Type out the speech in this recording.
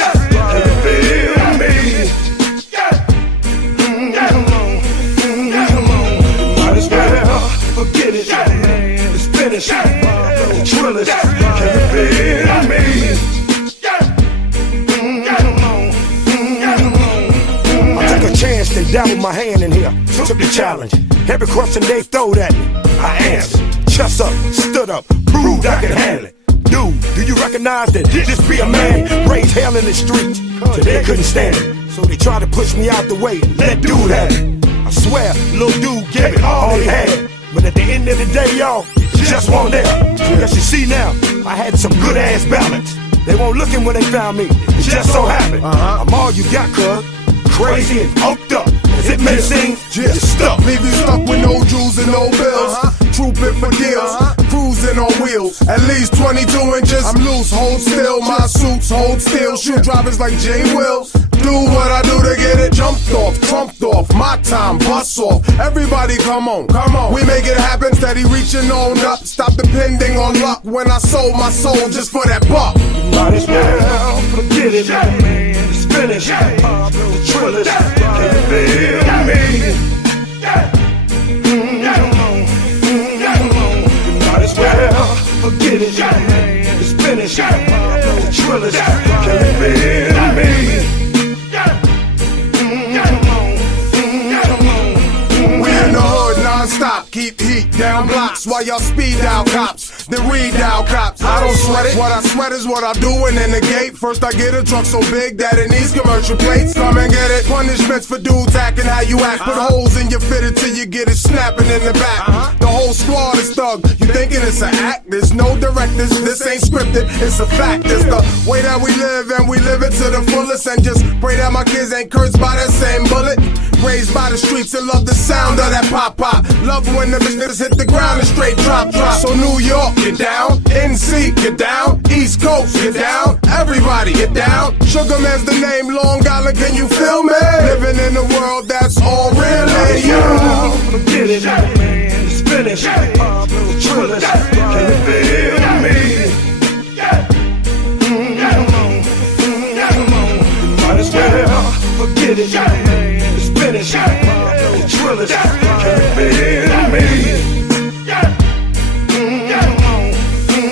trillers, can you feel me? Might as well forget it, it's finished. The trillers, can you feel me? I took a chance and dabbled my hand in here, took the challenge. Every question they throwed at me, I answered. Chest up, stood up, proved I could handle it. Dude, do you recognize that just be a man? Raised hell in the streets, so they couldn't stand it. So they tried to push me out the way and let dude have it. I swear, little dude gave it all he had. But at the end of the day, y'all, it just wasn't there. As you see now, I had some good ass balance. They weren't looking when they found me, it just so happened. I'm all you got, cuz. Crazy and oaked up, as it may seem, just stuck. Leave you stuck with no jewels and no bills. Trooping for deals, cruising on wheels. At least 22 inches. I'm loose, hold still. My suits hold still. Shoot drivers like J. Wills. Do what I do to get it jumped off, trumped off. My time, bust off. Everybody come on, come on. We make it happen, steady reaching on up. Stop depending on luck when I sold my soul just for that buck. Might as well forget it, it's finished. The trillers, can you feel me? Might as well forget it, it's finished. The trillers, can you feel me? We in the hood non-stop, keep heat down blocks while y'all speed out cops, then read out cops. I don't sweat it, what I sweat is what I'm doing in the gate. First I get a truck so big that it needs commercial plates. Come and get it, punishments for dudes acting how you act. Put holes in your fitted till you get it snapping in the back. The whole squad is thug, you thinking it's an act? There's no directors, this ain't scripted, it's a fact. It's the way that we live and we live it to the fullest. And just pray that my kids ain't cursed by that same bullet. Raised by the streets and love the sound of that pop-pop. Love when the business hit the ground and straight drop. So New York, get down. NC, get down. East Coast, get down. Everybody, get down. Sugar Man's the name, Long Island, can you feel me? Living in a world that's all really you. Forget it, it's finished. The trillers, can you feel me?